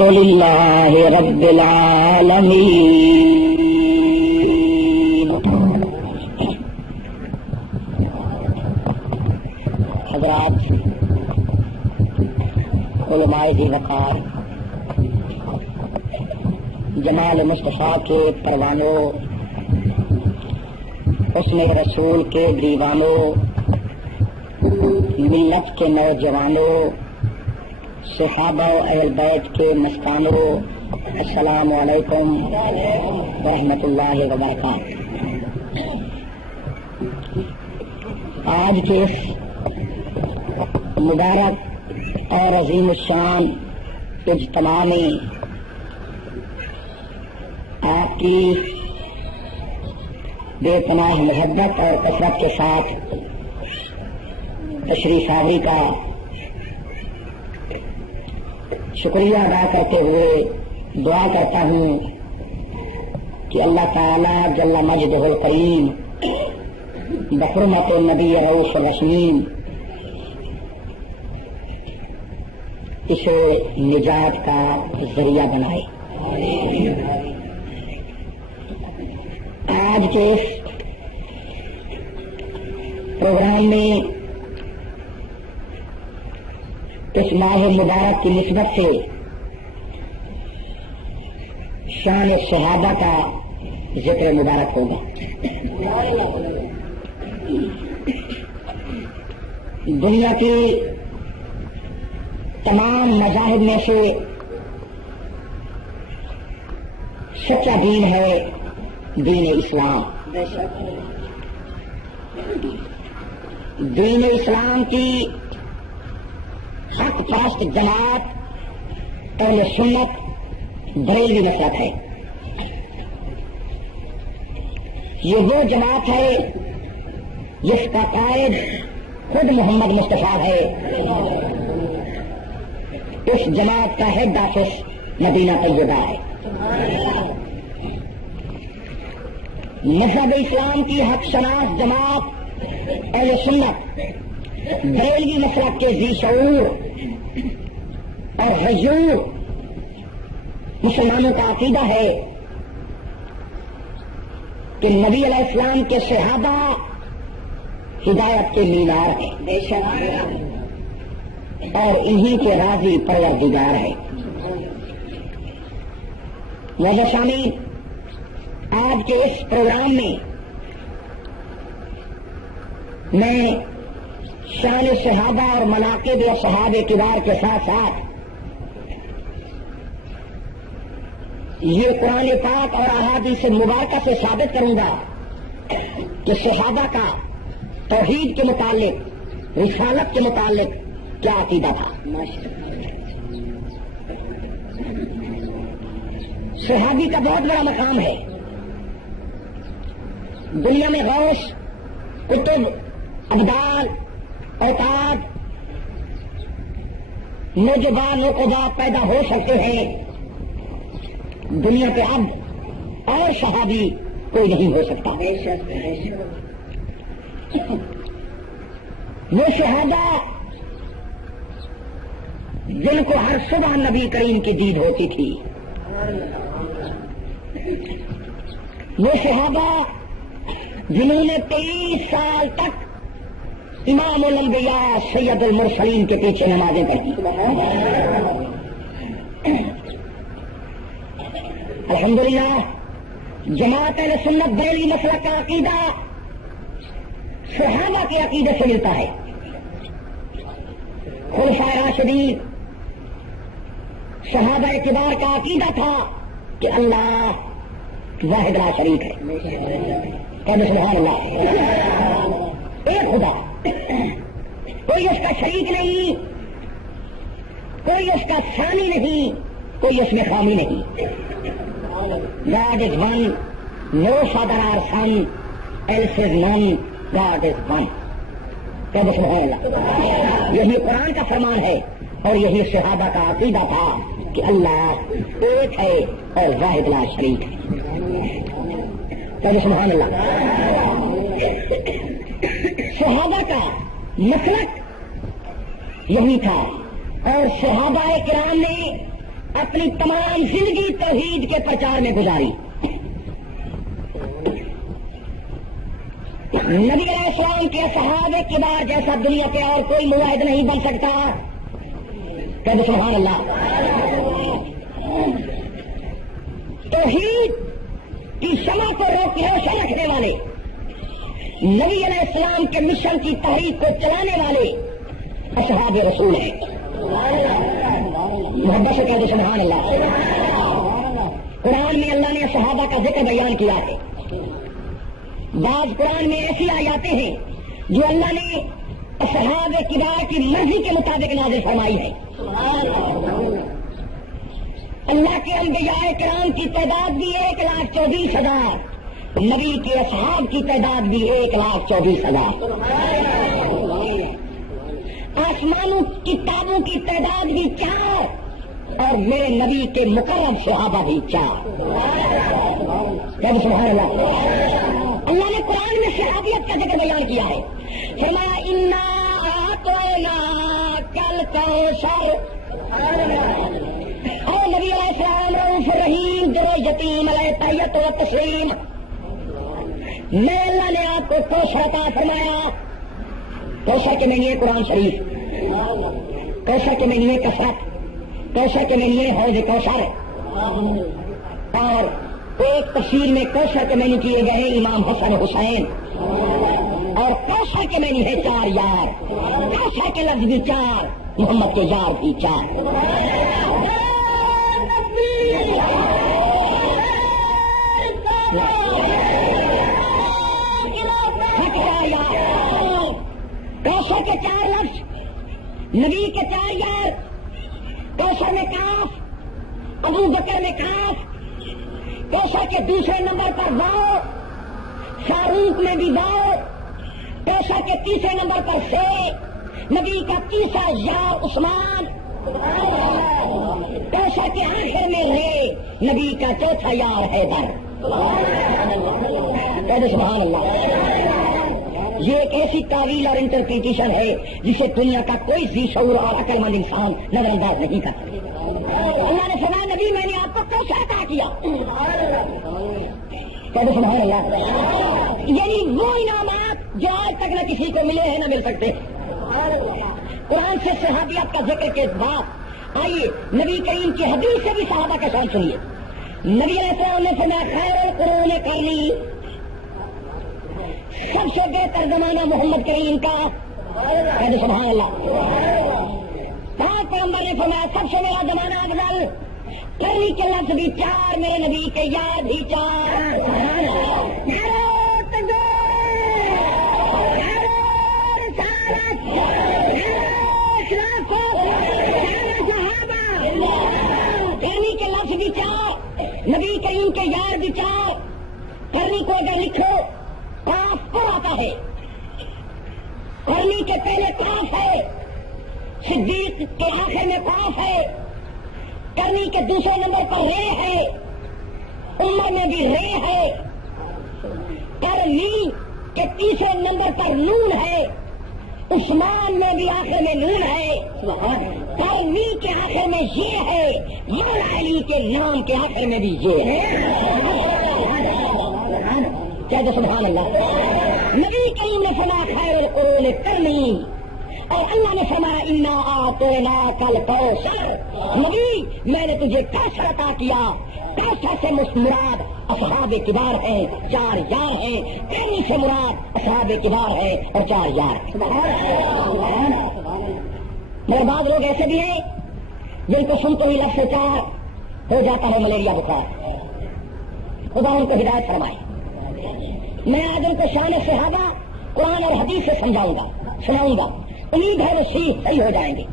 الحمد للہ رب العالمین. حضرات علماء ذی وقار، جمال مصطفیٰ کے پروانوں، حسن رسول کے دیوانوں، ملت کے نوجوانوں، صحابہ و اہل بیت کے مستانوں، السلام علیکم ورحمۃ اللہ وبرکاتہ. آج کے اس مبارک اور عظیم الشان اجتماع میں آپ کی بے پناہ محبت اور کثرت کے ساتھ تشریف آوری کا شکریہ ادا کرتے ہوئے دعا کرتا ہوں کہ اللہ تعالی جل مجدہ الکریم بحرمت نبی رؤوف الرحیم اسے نجات کا ذریعہ بنائے. آج کے اس پروگرام میں اس ماہ مبارک کی نسبت سے شان صحابہ کا ذکر مبارک ہوگا. دنیا کی تمام مذاہب میں سے سچا دین ہے دین اسلام. دین اسلام کی حق پرست جماعت اہل سنت بریلوی مسلک ہے. یہ وہ جماعت ہے جس کا قائد خود محمد مصطفیٰ ہے. اس جماعت کا ہیڈ آفس مدینہ طیبہ ہے. مذہب اسلام کی حق شناس جماعت اہل سنت بریلوی مسلک کے ذی شعور اور غیور مسلمانوں کا عقیدہ ہے کہ نبی علیہ السلام کے صحابہ ہدایت کے مینار ہیں اور انہی کے راضی پروردگار ہیں. معزز سامعین، آج کے اس پروگرام میں شان صحابہ اور مناقب اصحاب کبار کے ساتھ ساتھ یہ قرآن پاک اور احادیث مبارکہ سے ثابت کروں گا کہ صحابہ کا توحید کے متعلق، رسالت کے متعلق کیا عقیدہ تھا. صحابی کا بہت بڑا مقام ہے. دنیا میں غوث، قطب، ابدال، اوتاد، نوجوان نقبا پیدا ہو سکتے ہیں. دنیا پہ اب اور صحابی کوئی نہیں ہو سکتا. وہ صحابہ جن کو ہر صبح نبی کریم کی دید ہوتی تھی، وہ صحابہ جنہوں نے 23 سال تک امام الانبیاء سید المرسلین کے پیچھے نمازیں پڑھی. الحمدللہ جماعت اہل سنت بریلوی مسلک کا عقیدہ صحابہ کے عقیدے سے ملتا ہے. خلفائے راشدین صحابہ کبار کا عقیدہ تھا کہ اللہ واحد لا شریک ہے. سبحان اللہ، ایک خدا، کوئی اس کا شریک نہیں، کوئی اس کا ثانی نہیں، کوئی اس میں خامی نہیں. God is one, no father or son, else is none, God is one. سبحان اللہ. یہی قرآن کا فرمان ہے اور یہی صحابہ کا عقیدہ تھا کہ اللہ ایک ہے اور واحد لا شریک ہے. سبحان اللہ. صحابہ کا مسلک یہی تھا اور صحابہ کرام نے اپنی تمام زندگی توحید کے پرچار میں گزاری. نبی علیہ السلام کے صحابہ کے بعد جیسا دنیا پہ اور کوئی مجاہد نہیں بن سکتا. کہ سبحان اللہ. توحید کی شمع کو روشن رکھنے والے، نبی علیہ السلام کے مشن کی تحریک کو چلانے والے اصحاب رسول ہیں. محبت سے کہہ دو سبحان اللہ. قرآن میں اللہ نے صحابہ کا ذکر بیان کیا ہے. بعض قرآن میں ایسی آیاتیں ہیں جو اللہ نے اصحاب کبار کی مرضی کے مطابق نازل فرمائی ہے. اللہ کے انبیاء کرام کی تعداد بھی 1,24,000، نبی کے اصحاب کی تعداد بھی 1,24,000. آسمانوں کی کتابوں کی تعداد بھی 4 اور میرے نبی کے مقرب صحابہ بھی 4. سبحان اللہ. اللہ نے قرآن میں صحابیت کا ذکر بیان کیا ہے. فرمایا انا اعطینا کل کوثر. اور نبی علیہ السلام رؤوف رحیم جو یتیم علیہ تحیت و تسلیم. میں اللہ نے آپ کو کوثر عطا فرمایا. کوثر کے معنی ہے قرآن شریف، کوثر کے معنی ہے کثرت، کوثر کے معنی ہے حوض کوثر. اور ایک تفسیر میں کوثر کے معنی کیے گئے ہیں امام حسن حسین. اور کوثر کے معنی ہے 4 یار. کوثر کے لفظ بھی 4، محمد کے یار بھی 4. کوثر کے 4 لفظ، نبی کے 4 یار. کوثر میں کاف، ابو بکر میں کاف. کوثر کے دوسرے نمبر پر واو، فاروق میں بھی واو. کوثر کے تیسرے نمبر پر سے، نبی کا تیسرا یار عثمان. کوثر کے آخر میں رے، نبی کا چوتھا یار حیدر. سبحان اللہ. یہ ایک ایسی تعویل اور انٹرپریٹیشن ہے جسے دنیا کا کوئی ذی شعور اور عقل مند انسان نظر انداز نہیں کرتا. اللہ نے فرمایا نبی میں نے آپ کو کوثر عطا کیا. سبحان اللہ. یعنی وہ انعامات جو آج تک نہ کسی کو ملے ہیں نہ مل سکتے. قرآن سے صحابیت کا ذکر کے بعد آئیے نبی کریم کی حدیث سے بھی صحابہ کا شان سنیے. نبی علیہ السلام نے فرمایا خیر القرون قرنی، سب سے بہتر زمانہ محمد کریم کا. سبحان اللہ. پاک پیغمبر نے فرمایا سب سے میرا زمانہ افضل. کرنی کے لفظ بھی 4، میرے نبی کے یاد بھی 4. کرنی کے لفظ بھی 4، نبی کریم کے یاد بھی 4. کرنی کو اگر لکھو کاف پر آتا ہے. کرنی کے پہلے کاف ہے، صدیق کے آخر میں کاف ہے. کرنی کے دوسرے نمبر پر رے ہے، عمر میں بھی رے ہے. کرنی کے تیسرے نمبر پر نون ہے، عثمان میں بھی آخر میں نون ہے. کرنی کے آخر میں یہ ہے، مولا علی کے نام کے آخر میں بھی یہ ہے. کہہ سبحان اللہ. نبی کریم نے فرمایا خیر القرون قرنی، اور اللہ نے فرمایا انا اعطیناک الکوثر. نبی میں نے تجھے کوثر عطا کیا. کوثر سے مراد اصحاب کبار ہیں، 4 یار ہیں. قرنی سے مراد اصحاب کبار ہیں اور 4 یار. مگر بعض لوگ ایسے بھی ہیں جن کو سنتے ہی لفظ 4 ہو جاتا ہے ملیریا بخار. خدا ان کو ہدایت فرمائے. میں آج ان کو شان صحابہ قرآن اور حدیث سے سمجھاؤں گا، سناؤں گا. امید ہے وہ صحیح ہو جائیں گے.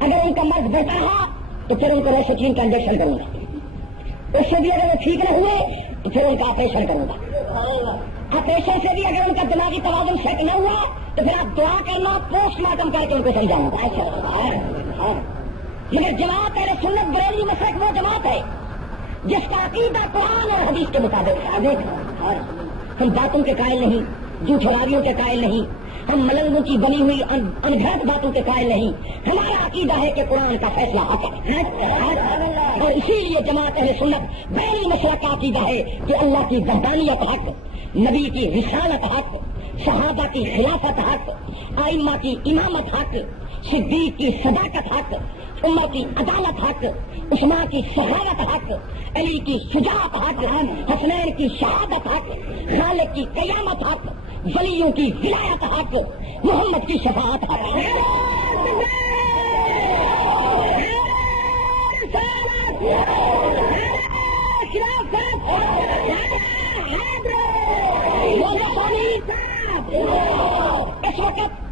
اگر ان کا مرض بڑھتا رہا تو پھر ان کو ریسیٹین کا انجیکشن کروں گا. اس سے بھی اگر وہ ٹھیک نہ ہوئے تو پھر ان کا آپریشن کروں گا. آپریشن سے بھی اگر ان کا دماغی توازن سیٹ نہ ہوا تو پھر آپ دعا کرنا، پوسٹ مارٹم کر کے ان کو سمجھاؤں گا. مگر جماعت اہل سنت بریلوی مسلک وہ جماعت ہے جس کا عقیدہ قرآن اور حدیث کے مطابق ہے. ہم باتوں کے قائل نہیں، جھوٹ راویوں کے قائل نہیں. ہم ملنگوں کی بنی ہوئی انگھڑت باتوں کے قائل نہیں. ہمارا عقیدہ ہے کہ قرآن کا فیصلہ حق ہے, اور اسی لیے جماعت اہل سنت بیانی مسئلہ کا عقیدہ ہے کہ اللہ کی وحدانیت حق, نبی کی رسالت حق, صحابہ کی خلافت حق, ائمہ کی امامت حق, صدیق کی صداقت حق, عمر کی عدالت حق, عثمان کی سخاوت حق, علی کی شجاعت حق, حسنین کی شہادت حق, خالق کی قیامت حق, ولیوں کی ولایت حق, محمد کی شفاعت حق. اس وقت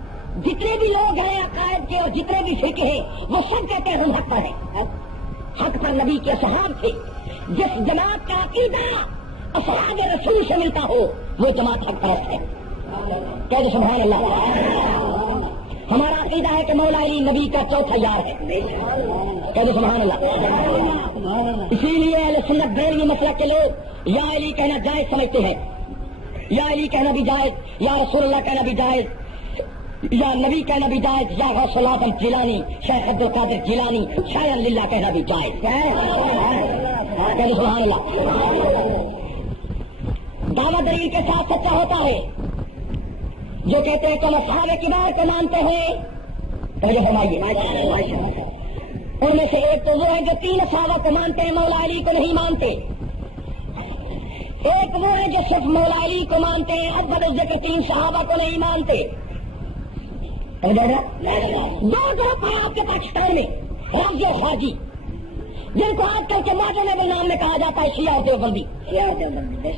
جتنے بھی لوگ ہیں عقائد کے اور جتنے بھی فرقے ہیں وہ سب کہتے ہیں ہم حق پر ہیں. حق پر نبی کے اصحاب سے. جس جماعت کا عقیدہ اصحاب رسول سے ملتا ہو وہ جماعت حق پرست ہے. کہہ دو سبحان اللہ. ہمارا عقیدہ ہے کہ مولا علی نبی کا چوتھا یار ہے. کہہ دو سبحان اللہ. اسی لیے اہل سنت بیرونی مسئلہ کے لوگ یا علی کہنا جائز سمجھتے ہیں, یا علی کہنا بھی جائز, یا رسول اللہ کہنا بھی جائز, یا نبی کہنا بھی جائز, یا غوث اللہ جیلانی, شیخ عبد القادر جیلانی, شاعر للہ کہنا بھی جائز. سبحان اللہ. دعویٰ دلیل کے ساتھ سچا ہوتا ہے. جو کہتے ہیں کہ ہم اصحاب کبار کو مانتے ہیں, تو یہ فرمائیے ان میں سے ایک تو وہ ہے جو 3 صحابہ کو مانتے ہیں, مولا علی کو نہیں مانتے. ایک وہ ہے جو صرف مولا علی کو مانتے ہیں, افضل الذکر 3 صحابہ کو نہیں مانتے. دو گروپ ہیں آپ کے پاکستان میں, رافضی اور خارجی, جن کو آج کل کے معجم نام میں کہا جاتا ہے شیعہ اور دیوبندی.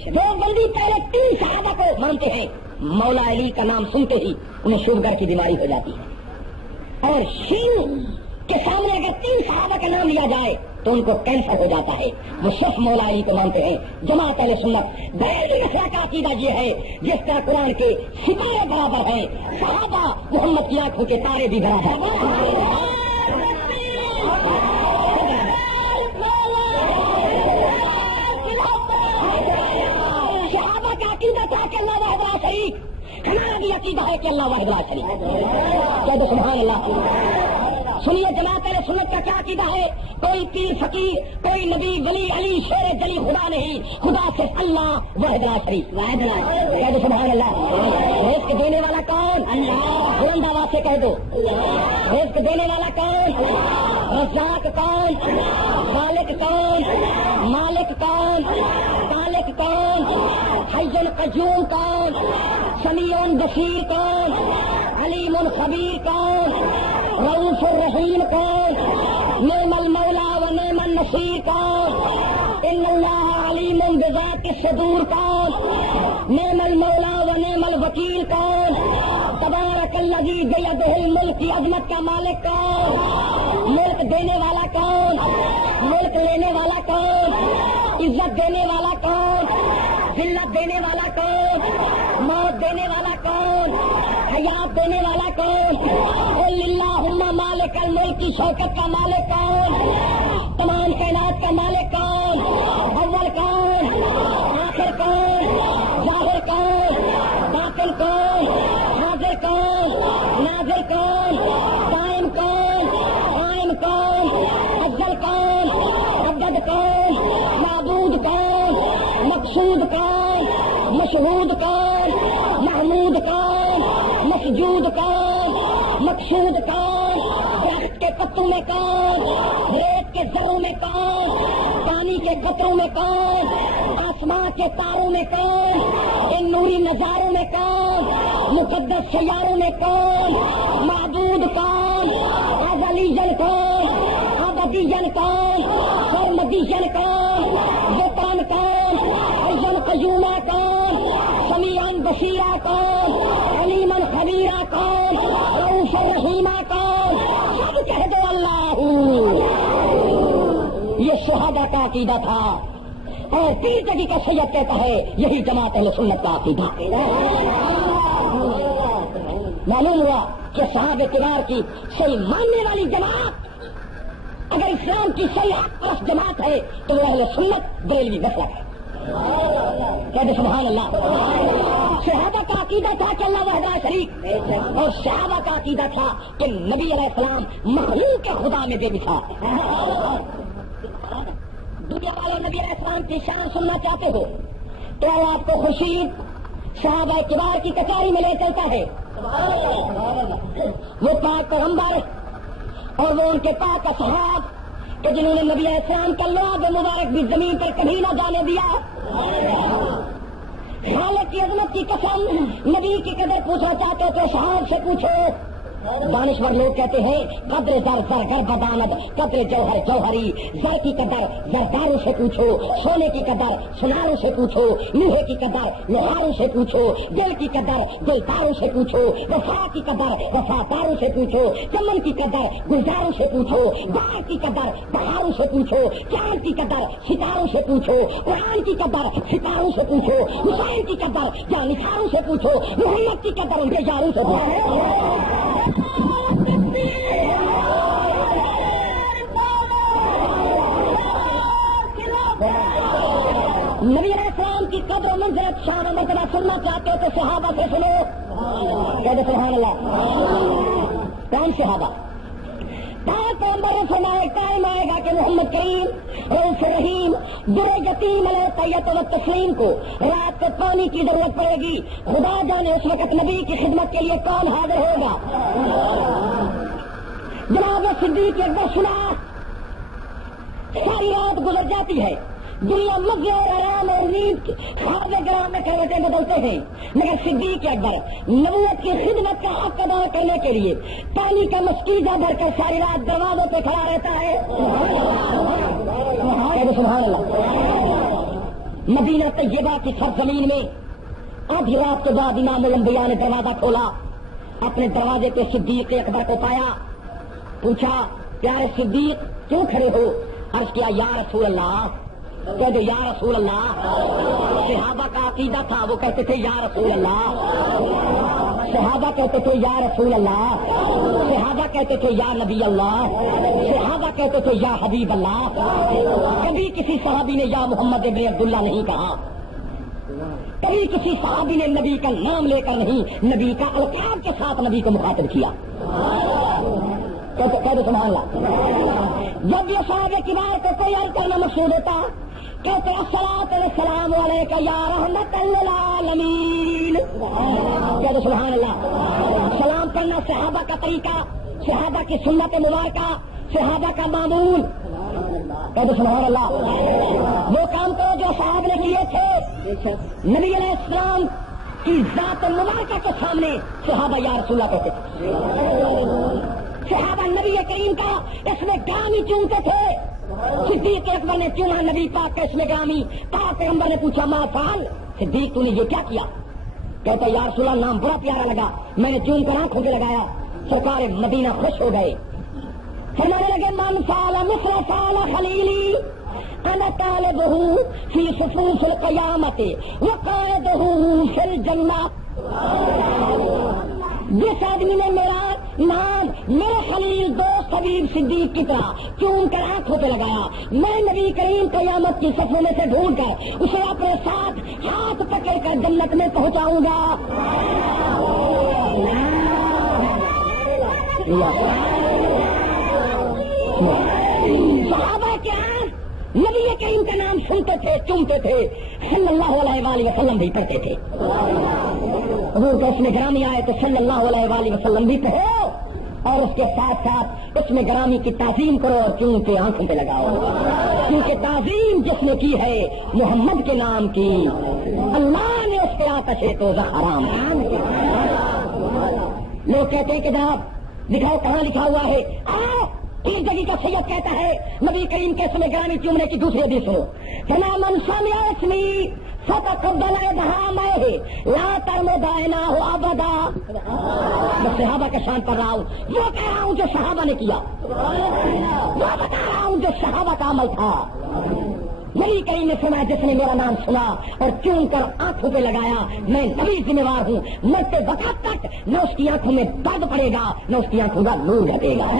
دیوبندی پہلے 3 صحابہ کو مانتے ہیں, مولا علی کا نام سنتے ہی انہیں شوگر کی بیماری ہو جاتی ہے. اور شیعہ کے سامنے اگر 3 صحابہ کا نام لیا جائے تو ان کو کینسر ہو جاتا ہے. وہ صرف مولا علی کو مانتے ہیں. جماعت اہل سنت بیرونی مسئلہ کا عقیدہ یہ ہے جس کا قرآن کے ستارے برابر ہیں, صحابہ محمد کی آنکھوں کے تارے بھی برابر. صحابہ کا عقیدہ تھا کہ اللہ واحد لا شریک, ہمارا بھی عقیدہ ہے کہ اللہ واحد لا شریک. کہہ دو سبحان اللہ. سنیے جماعت اہل سنت کا کیا عقیدہ ہے. کوئی پیر فقیر, کوئی نبی ولی علی شیر جلی خدا نہیں, خدا صرف اللہ واحد لا شریک. کہہ دو سبحان اللہ. رزق دینے والا کون؟ اللہ. بلند آواز سے کہہ دو. رزق دینے والا کون؟ رزاق کون؟ خالق کون؟ مالک کون؟ خالق کون؟ حی القیوم کون؟ سمیع بصیر کون؟ علیم خبیر کون؟ رؤوف الرحیم کون؟ نعم المولا و نعم النصیر کون؟ ان اللہ علیم بذات الصدور کون؟ نعم المولا و نعم الوکیل کون؟ تبارک الذی بیدہ الملک, کی عظمت کا مالک کون؟ ملک دینے والا کون؟ ملک لینے والا کون؟ عزت دینے والا کون؟ ذلت دینے والا کون؟ موت دینے والا کون؟ حیات دینے والا کون؟ قل اللہم مالک الملک, کی شوکت کا مالک کون؟ تمام کائنات کا مالک کون؟ اول کون؟ آخر کون؟ ظاہر کون؟ باطن کون؟ حاضر کون؟ ناظر کون؟ قائم کون؟ قائم کون؟ افضل کون؟ ابد کون؟ معبود کون؟ مقصود کون؟ مشہود کون؟ محمود کون؟ مسجود کون؟ مقصود کون؟ درخت کے پتوں میں کون؟ ریت کے ذروں میں کون؟ پانی کے قطروں میں کون؟ آسمان کے تاروں میں کون؟ ان نوری نظاروں میں کون؟ مقدس سیاروں میں کون؟ معبود کون؟ ازلی جن کون؟ ابدی جن کون؟ سرمدی جن کون؟ وطن کون؟ حی قیوم کون؟ سمیع بصیر کون؟ علیم خبیر کون؟ رؤوف الرحیم کون؟ سب کہہ دو اللہ. یہ صحابہ کا عقیدہ تھا, اور PirJaggi کا سید کہتا ہے یہی جماعت اہل سنت کا عقیدہ. معلوم ہوا کہ صحابہ کرام کی صحیح ماننے والی جماعت اگر اسلام کی صحیح حق پرست جماعت ہے تو وہ اہل سنت بریلوی مسلک ہے. کہتے سبحان اللہ. صحابہ کا عقیدہ تھا کہ اللہ وحدہ شریک، اور صحابہ کا عقیدہ تھا کہ نبی علیہ السلام مخلوق خدا میں بے مثال. دنیا والے نبی علیہ السلام کی شان سننا چاہتے ہو تو آپ کو خورشید صحابہ کبار کی کچہری میں لے چلتا ہے. وہ پاک پیغمبر اور وہ ان کے پاک اصحاب کہ جنہوں نے نبی علیہ السلام کا لعاب مبارک بھی زمین پر کبھی نہ جانے دیا. خالق کی عظمت کی قسم، نبی کی قدر پوچھنا چاہتے تو صحاب سے پوچھو. دانشور لوگ کہتے ہیں قدر زر زر گر بداند، قدر جوہر جوہری. زر کی قدر زرداروں سے پوچھو، سونے کی قدر سناروں سے پوچھو، لوہے کی قدر لوہاروں سے پوچھو، دل کی قدر دلداروں سے پوچھو، وفا کی قدر وفاداروں سے پوچھو، چمن کی قدر گلزاروں سے پوچھو، بہار کی قدر بہاروں سے پوچھو، چاند کی قدر ستاروں سے پوچھو، قرآن کی قدر ستاروں سے پوچھو، حسین کی قدر جانثاروں سے پوچھو، محمد کی قدر ان کے یاروں سے پوچھو. نبی علیہ السلام کی قدر و منزلت شان و مرتبہ سننا چاہتے ہو تو صحابہ سے سنو. کہتے سبحان اللہ. کون صحابہ؟ پاک پیغمبر نے فرمایا ٹائم آئے گا کہ محمد کریم رؤوف رحیم در یتیم علیہ طیت و تسلیم کو رات کو پانی کی ضرورت پڑے گی. خدا جانے اس وقت نبی کی خدمت کے لیے کون حاضر ہوگا. جناب صدیق اکبر سنا ساری رات گزر جاتی ہے، دنیا مزے اور آرام اور نیند خواب گرام میں کروٹیں بدلتے ہیں، مگر صدیق اکبر نبوت کی خدمت کا حق ادا کرنے کے لیے پانی کا مسکیزہ بھر کر ساری رات دروازوں پہ کھڑا رہتا ہے. سبحان اللہ. مدینہ طیبہ کی سرزمین میں آدھی رات کے بعد امام الانبیاء نے دروازہ کھولا، اپنے دروازے پہ صدیق اکبر کو پایا، پوچھا پیارے صدیق کیوں کھڑے ہو؟ عرض کیا یا رسول اللہ. کہہ دو یا رسول اللہ. صحابہ کا عقیدہ تھا، وہ کہتے تھے یا رسول اللہ. صحابہ کہتے تھے یا رسول اللہ. صحابہ کہتے تھے یا نبی اللہ. صحابہ کہتے تھے یا حبیب اللہ. کبھی کسی صحابی نے یا محمد ابن عبداللہ نہیں کہا، کبھی کسی صحابی نے نبی کا نام لے کر نہیں، نبی کا القاب کے ساتھ نبی کو مخاطب کیا. کہتے سبحان اللہ. جب یہ صحابہ کبار کو کوئی عرض کرنا مقصود ہوتا کہتے الصلاۃ والسلام علیک یا رحمت للعالمین. کہتے سبحان اللہ. سلام کرنا صحابہ کا طریقہ، صحابہ کی سنت مبارکہ، صحابہ کا معمول. کہتے سبحان اللہ. وہ کام کرو جو صحابہ نے کیے تھے. نبی علیہ السلام کی ذات مبارکہ کے سامنے صحابہ یا رسول اللہ کہتے تھے. صحابہ نبی کریم کا اس میں گرامی چومتے تھے. صدیق اکبر نے چوما نبی پاک کا اس میں گرامی. پاک پیغمبر نے پوچھا ما فعل، صدیق تو نے یہ کیا کیا؟ کہتا یا رسول اللہ نام بڑا پیارا لگا، میں نے چوم کر آنکھوں پہ لگایا. سرکار مدینہ خوش ہو گئے، فرمانے لگے من فعل مثل فعل خلیلی انا طالبہ فی صفوف القیامت وقائدہ فی الجنہ. جس آدمی نے میرا نام میرے خلیل دوست حبیب صدیق کی طرح چوم کر آنکھوں پہ لگایا، میں نبی کریم قیامت کی صفوں میں سے ڈھونڈ کر اسے اپنے ساتھ ہاتھ پکڑ کر جنت میں پہنچاؤں گا. صحابہ کیا نبی کریم کا نام سنتے تھے، چومتے تھے، صلی اللہ علیہ وآلہ وسلم بھی پڑھتے تھے. حضور کا اس میں گرامی آئے تو صلی اللہ علیہ وآلہ وسلم بھی پڑھو، اور اس کے ساتھ ساتھ اس میں گرامی کی تعظیم کرو اور چون کے آنکھوں پہ لگاؤ. کیونکہ تعظیم جس نے کی ہے محمد کے نام کی، اللہ نے اس کے آتش دوزخ حرام. لوگ کہتے ہیں کہ جناب دکھاؤ کہاں لکھا ہوا ہے. آؤ PirJaggi کا سید کہتا ہے نبی کریم کے اس میں گرامی چومنے کی دوسری حدیث سنو. فرمایا من سمع اسمی فتقبل ادھامہ لا ترمدائنا ہو ابدا. میں صحابہ کا شان پڑھ رہا ہوں، وہ کہہ رہا ہوں جو صحابہ نے کیا، وہ بتا رہا ہوں جو صحابہ کا عمل تھا. نبی کریم نے فرمایا جس نے میرا نام سنا اور چون کر آنکھوں پہ لگایا میں نبی ذمہ وار ہوں، مرتے وقت تک نہ اس کی آنکھوں میں درد پڑے گا نہ اس کی آنکھوں کا نور گھٹے گا.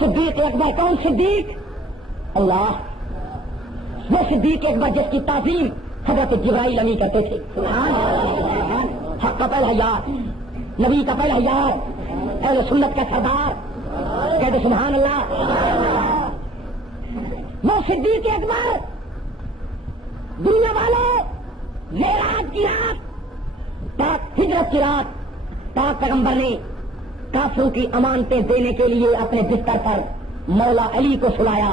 صدیق اکبر کون صدیق؟ اللہ. وہ صدیق اکبر جس کی تعظیم حضرت جبرائیل امین کرتے تھے، حق کا پہلا یار، نبی کا پہلا یار، اہل سنت کا سردار، کہتے سبحان اللہ۔ وہ صدیق اکبر دنیا والوں معراج کی رات، پاک ہجرت کی رات، پاک پیغمبر نے کافروں کی امانتیں دینے کے لیے اپنے بستر پر مولا علی کو سلایا،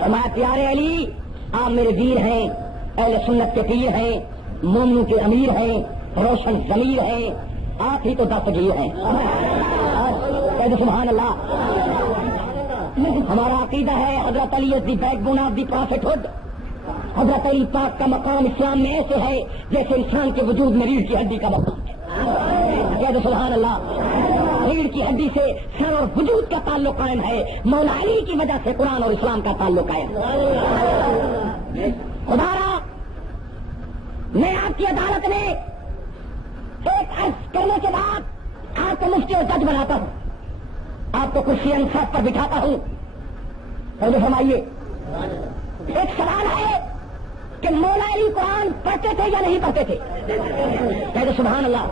فرمایا پیارے علی آپ میرے ویر ہیں، اہل سنت کے پیر ہیں، مومنوں کے امیر ہیں، روشن ضمیر ہیں، آپ ہی تو دستگیر ہیں۔ کہتے سبحان اللہ۔ ہمارا عقیدہ ہے حضرت Ali is the backbone of the prophethood. حضرت علی پاک کا مقام اسلام میں ایسے ہے جیسے انسان کے وجود میں ریڑھ کی ہڈی کا مقام ہے۔ کہتے سبحان اللہ۔ ریڑھ کی ہڈی سے سر اور وجود کا تعلق قائم ہے، مولا علی کی وجہ سے قرآن اور اسلام کا تعلق قائم ہے۔ خدارا میں آپ کی عدالت میں ایک عرض کرنے کے بعد آپ کو مفتی اور جج بناتا ہوں، آپ کو کرسی انصاف پر بٹھاتا ہوں، پہلے فرمائیے ایک سوال ہے کہ مولا علی قرآن پڑھتے تھے یا نہیں پڑھتے تھے؟ کہتے سبحان اللہ۔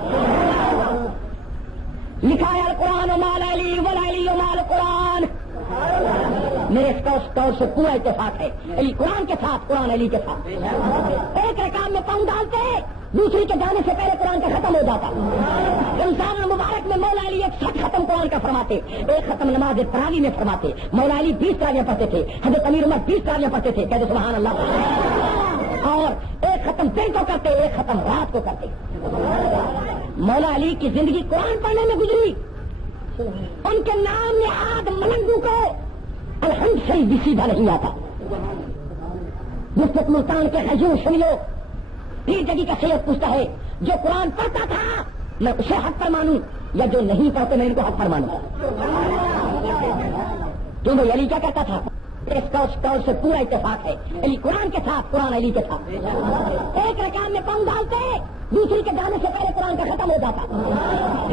لکھا ہے القرآن و مال علی ولا علی و مال قرآن۔ میرے اس طور سے پورا اتفاق ہے، علی قرآن کے ساتھ، قرآن علی کے ساتھ۔ ایک رکعت میں پاؤں ڈالتے دوسری کے جانے سے پہلے قرآن کا ختم ہو جاتا۔ رمضان المبارک میں مولا علی ایک ساتھ ختم قرآن کا فرماتے، ایک ختم نماز تراویح میں فرماتے۔ مولا علی 20 تراویح پڑھتے تھے، حضرت امیر عمر 20 تراویح پڑھتے تھے، کہتے سبحان اللہ۔ اور ایک ختم دن کو کرتے، ایک ختم رات کو کرتے۔ مولا علی کی زندگی قرآن پڑھنے میں گزری۔ ان کے نام نہاد ملنگوں کو الحمد شریف بھی سیدھا نہیں آتا۔ مفت ملتان کے حضور سنیو، پیر جگی کا سید پوچھتا ہے جو قرآن پڑھتا تھا میں اسے حق پر مانوں یا جو نہیں پڑھتے میں ان کو حق پر مانوں؟ کیوں بھائی علی کیا کرتا تھا؟ اس طور سے پورا اتفاق ہے، علی قرآن کے ساتھ، قرآن علی کے ساتھ۔ ایک رکعت میں پاؤں ڈالتے دوسری کے جانے سے پہلے قرآن کا ختم ہو جاتا۔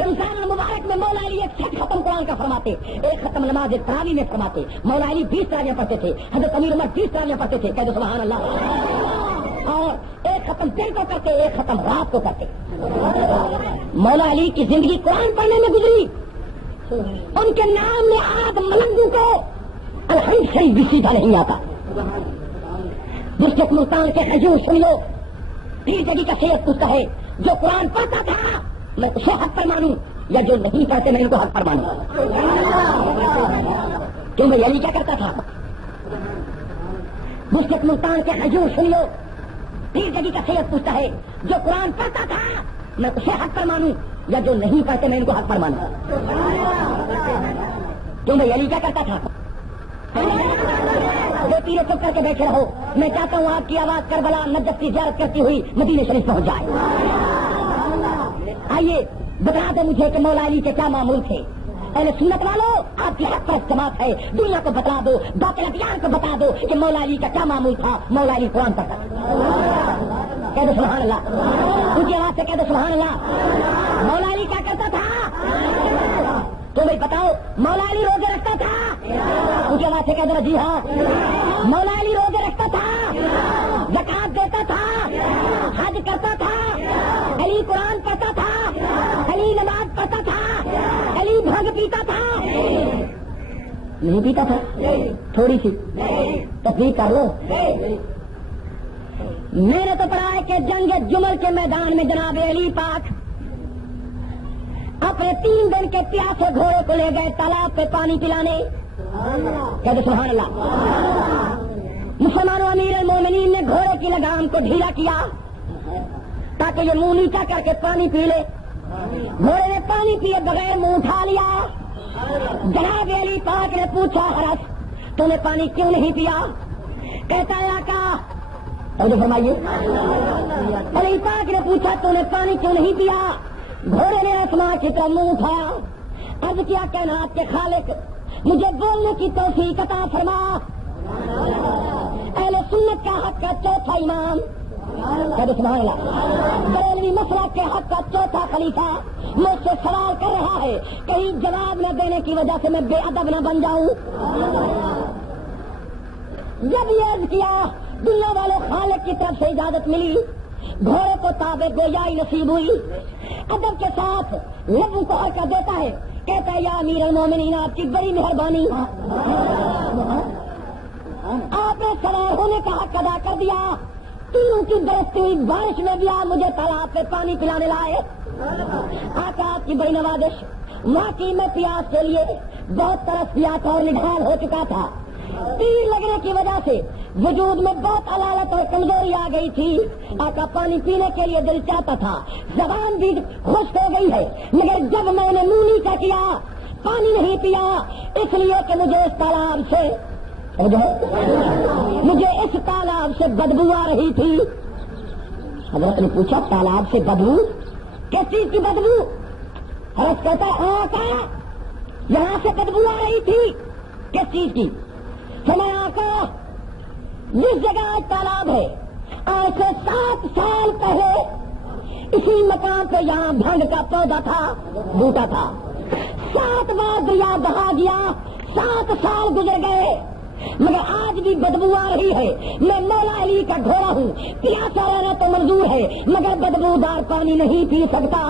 رمضان المبارک میں مولا علی ایک ساتھ ختم قرآن کا فرماتے، ایک ختم نماز تراویح میں فرماتے۔ مولا علی 20 تراویح پڑھتے تھے، حضرت امیر عمر 20 تراویح پڑھتے تھے، کہتے سبحان اللہ۔ اور ایک ختم دن کو کرتے، ایک ختم رات کو کرتے۔ مولا علی کی زندگی قرآن پڑھنے میں گزری۔ ان کے نام نہاد ملنگوں کو الحمد شریف بھی سیدھا نہیں آتا۔ مفت ملتان کے حضور سنیو، پیر جگی کا سید پوچھتا ہے جو قرآن پڑھتا تھا میں اسے حق پر مانوں یا جو نہیں پڑھتے میں ان کو حق پر مانوں؟ کیوں بھائی علی کیا کرتا تھا؟ مفت ملتان کے حضور سنیو، پیر جگی کا سید پوچھتا ہے جو قرآن پڑھتا تھا میں اسے حق پر مانوں یا جو نہیں پڑھتے میں ان کو حق پر مانوں؟ کیوں بھائی علی کیا کرتا تھا؟ وہ تیرے چپ کر کے بیٹھے رہو، میں چاہتا ہوں آپ کی آواز کربلا نجف کی زیارت کرتی ہوئی مدینہ شریف پہنچ جائے۔ آئیے بتا دیں مجھے کہ مولا علی کے کیا معمول تھے؟ اہل سنت والوں آپ کی حق پرست جماعت ہے، دنیا کو بتا دو، باقی ادیان کو بتا دو کہ مولا علی کا کیا معمول تھا۔ مولا علی قرآن پڑھتا تھا، کہہ دو سبحان اللہ، ان کی آواز سے کہہ دو سبحان اللہ۔ مولا علی کیا کرتا تھا؟ تو بھائی بتاؤ، مولا علی روزے رکھتا تھا؟ ان کی آواز سے کہہ دو جی ہاں۔ مولا علی روزے رکھتا تھا، زکات دیتا تھا، حج کرتا تھا، علی قرآن پڑھتا تھا، علی نماز پڑھتا تھا، علی بھنگ پیتا تھا؟ نہیں پیتا تھا؟ تھوڑی سی تصدیق کر لو۔ میں نے تو پڑھا ہے کہ جنگ جمل کے میدان میں جناب علی پاک اپنے 3 دن کے پیاسے گھوڑے کو لے گئے تالاب پہ پانی پلانے، کہتے سبحان اللہ۔ مسلمانوں امیر المومنین نے گھوڑے کی لگام کو ڈھیلا کیا تاکہ یہ منہ نیچا کر کے پانی پی لے۔ گھوڑے نے پانی پیے بغیر منہ اٹھا لیا۔ جناب علی پاک نے پوچھا حرس تو نے پانی کیوں نہیں پیا؟ کہتا ہے آقا، اور فرمائیے، علی پاک نے پوچھا تو نے پانی کیوں نہیں پیا؟ گھوڑے نے آسمان کی طرف منہ اٹھایا، عرض کیا کائنات کے خالق مجھے بولنے کی توفیق عطا فرما۔ اہل سنت کا حق کا چوتھا امام، سبحان اللہ، بریلوی مسلک کے حق کا چوتھا خلیفہ مجھ سے سوال کر رہا ہے، کہیں جواب نہ دینے کی وجہ سے میں بے ادب نہ بن جاؤں۔ جب یہ عرض کیا دنیا والوں خالق کی طرف سے اجازت ملی، گھوڑے کو تابع گویائی نصیب ہوئی، ادب کے ساتھ لبوں کو حرکت دیتا ہے، کہتا ہے یا امیر المومنین آپ کی بڑی مہربانی، آپ نے سوار ہونے کا حق ادا کر دیا، تیروں کی برستی ہوئی بارش میں بھی آپ مجھے تالاب پہ پانی پلانے لائے، آقا آپ کی بڑی نوازش، واقعی میں پیاس کے لیے بہت ترس گیا تھا اور نڈھال ہو چکا تھا، تیر لگنے کی وجہ سے وجود میں بہت علالت اور کمزوری آ گئی تھی، آقا پانی پینے کے لیے دل چاہتا تھا، زبان بھی خشک ہو گئی ہے، مگر جب میں نے منہ نیچا کیا پانی نہیں پیا، اس لیے کہ مجھے اس تالاب سے بدبو آ رہی تھی۔ حضرت نے پوچھا تالاب سے بدبو؟ کس چیز کی بدبو؟ حضرت کہتا ہے آقا یہاں سے بدبو آ رہی تھی، کس چیز کی؟ سمے آقا جس جگہ آج تالاب ہے آج سے 7 سال پہلے اسی مقام پہ یہاں بھنگ کا پودا تھا، بوٹا تھا، 7 بار دریا بہا گیا، 7 سال گزر گئے، مگر آج بھی بدبو آ رہی ہے، میں مولا علی کا گھوڑا ہوں، پیاسا رہنا تو منظور ہے مگر بدبودار پانی نہیں پی سکتا۔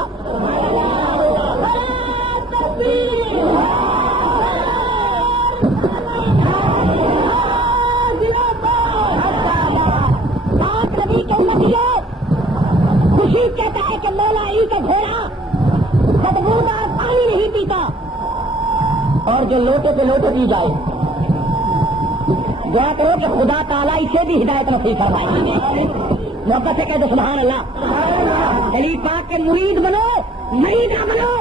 خورشید کہتا ہے کہ مولا علی کا گھوڑا بدبودار پانی نہیں پیتا، اور جو لوٹے پہ لوٹے پی جائے، دعا کرو کہ خدا تعالیٰ اسے بھی ہدایت نصیب فرمائے، محبت سے کہہ دو سبحان اللہ۔ علی پاک کے مرید بنو، مرید نہ بنو۔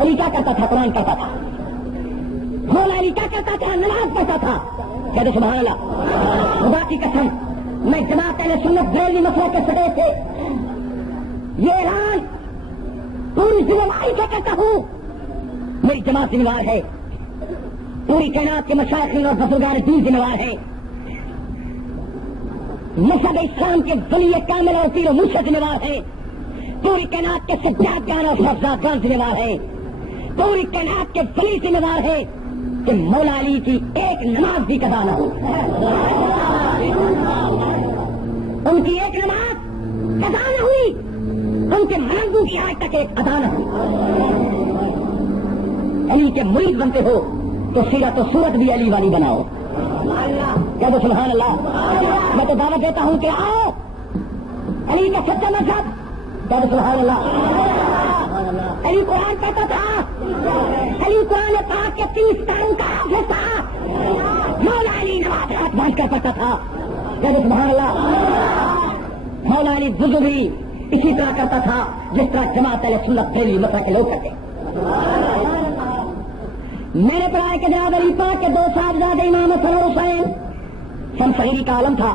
علی کیا کرتا تھا؟ قرآن کرتا تھا۔ مولا علی کیا کرتا تھا؟ نماز پڑھتا تھا۔ کہہ دو سبحان اللہ۔ خدا کی قسم میں جماعت اہل سنت بریلوی مسئلہ کے سطح سے یہ اعلان پوری ذمہ داری سے کرتا ہوں، میری جماعت ذمہ دار ہے، پوری کائنات کے مشائخین اور بزرگان دین ذمہ دار ہیں، مذہب اسلام کے ولی کامل اور پیر و مرشد ذمہ دار ہیں، پوری کائنات کے سجادگان اور حفظان ذمہ دار ہیں، پوری کائنات کے ولی ذمہ دار ہیں کہ مولا علی کی ایک نماز بھی قضا نہ ہو، ان کی ایک نماز قضا نہ ہوئی، ان کے مرنگوں کی آج تک ایک ادا نہ ہوئی۔ علی کے مرید بنتے ہو تو سیرت و صورت بھی علی والی بناؤ۔ کہہ دو سبحان اللہ۔ میں تو دعوت دیتا ہوں کہ آؤ علی کا سچا مذہب، کہہ دو سبحان اللہ۔ علی قرآن کہتا تھا، علی قرآن پاک کے 30 تاروں کا حافظ تھا، مولا علی نماز ہاتھ باندھ کر پڑھتا تھا، کہہ دو سبحان اللہ۔ مولا علی وضو بھی اسی طرح کرتا تھا جس طرح جماعت اہل سنت بریلوی مسئلہ کے لوگ کرتے۔ میں نے پڑھا ہے کہ جناب علی پاک کے 2 صاحبزادے امام حسن اور حسین، سن صغیری کا عالم تھا،